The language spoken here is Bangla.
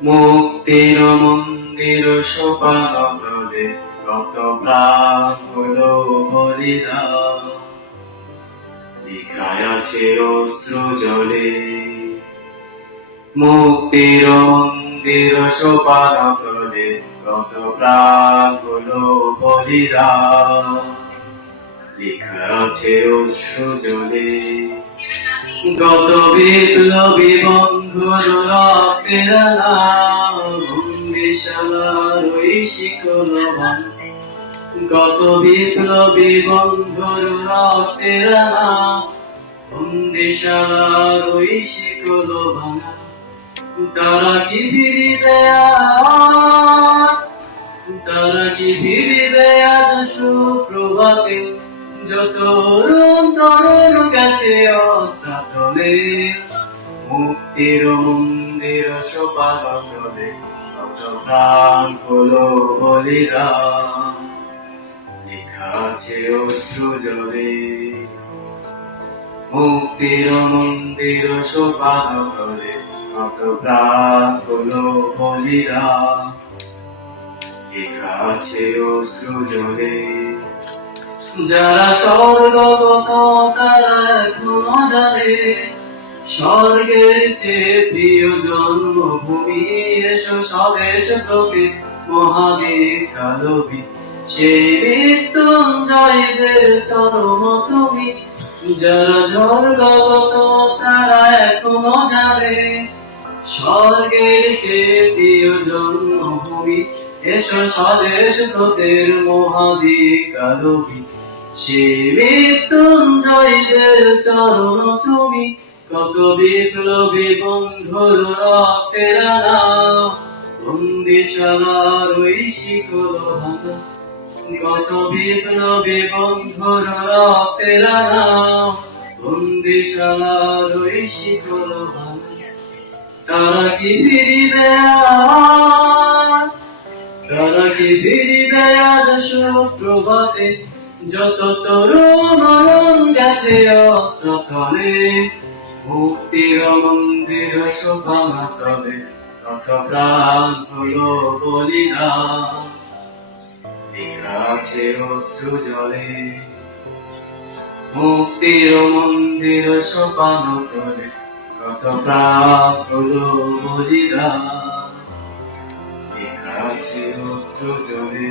মুক্তির মন্দির সোপান তলে কত প্রাণ হলো বলিদান, লিখায় আছে অশ্রু জলে। মুক্তির মন্দির সোপান তলে কত প্রাণ হলো বলিদান, লিখা আছে অশ্রু জলে। কত বিপ্লবী বন্ধুর রক্তের নাম বন্দিশালার ওই শিকল ভাঙা। কত বিপ্লবী বন্ধুর রক্তের নাম বন্দিশালার ওই শিকল ভাঙা। তারা কি ফিরিবে আজ, তারা কি ফিরিবে আজ সুপ্রভাতে, যত তরুণ গেছে অস্ত্রাতলে। মুক্তির মন্দির সোপান তলে কত প্রাণ হলো বলিদান, লেখা আছে অশ্রু জলে। মুক্তির মন্দির সোপান তলে কত প্রাণ হলো বলিদান, লেখা আছে অশ্রু জলে। যারা স্বর্গগত তারা এখনো জানে, স্বর্গের চেয়ে প্রিয় জন্মভূমি। এসো স্বদেশ তোকে মহাদেব কালবি, সেই মৃত্যুঞ্জয়দের চরম তুমি। যারা স্বর্গগত তারা এখনো জানে, স্বর্গের চেয়ে প্রিয় জন্মভূমি। এসো স্বদেশ তোদের মহাদেব কালবি, সে মৃত্যুঞ্জয়দের চরণ তুমি। কত বিপ্লবী বন্ধুর রক্তের নাম বন্দিশালার ওই শিকল ভাঙা। কত বিপ্লবী বন্ধুর রক্তের নাম বন্দিশালার ওই শিকল ভাঙা। তারা কি ফিরিবে আজ, তারা কি ফিরিবে আজ সুপ্রভাতে, যত তরুণ গেছে অস্ত্রাতলে। মুক্তির মন্দির সোপান তলে কত প্রাণ হলো বলিদান, লেখা আছে অশ্রু জলে। মুক্তির মন্দির সোপান তলে কত প্রাণ হলো বলিদান, লেখা আছে অশ্রু জলে।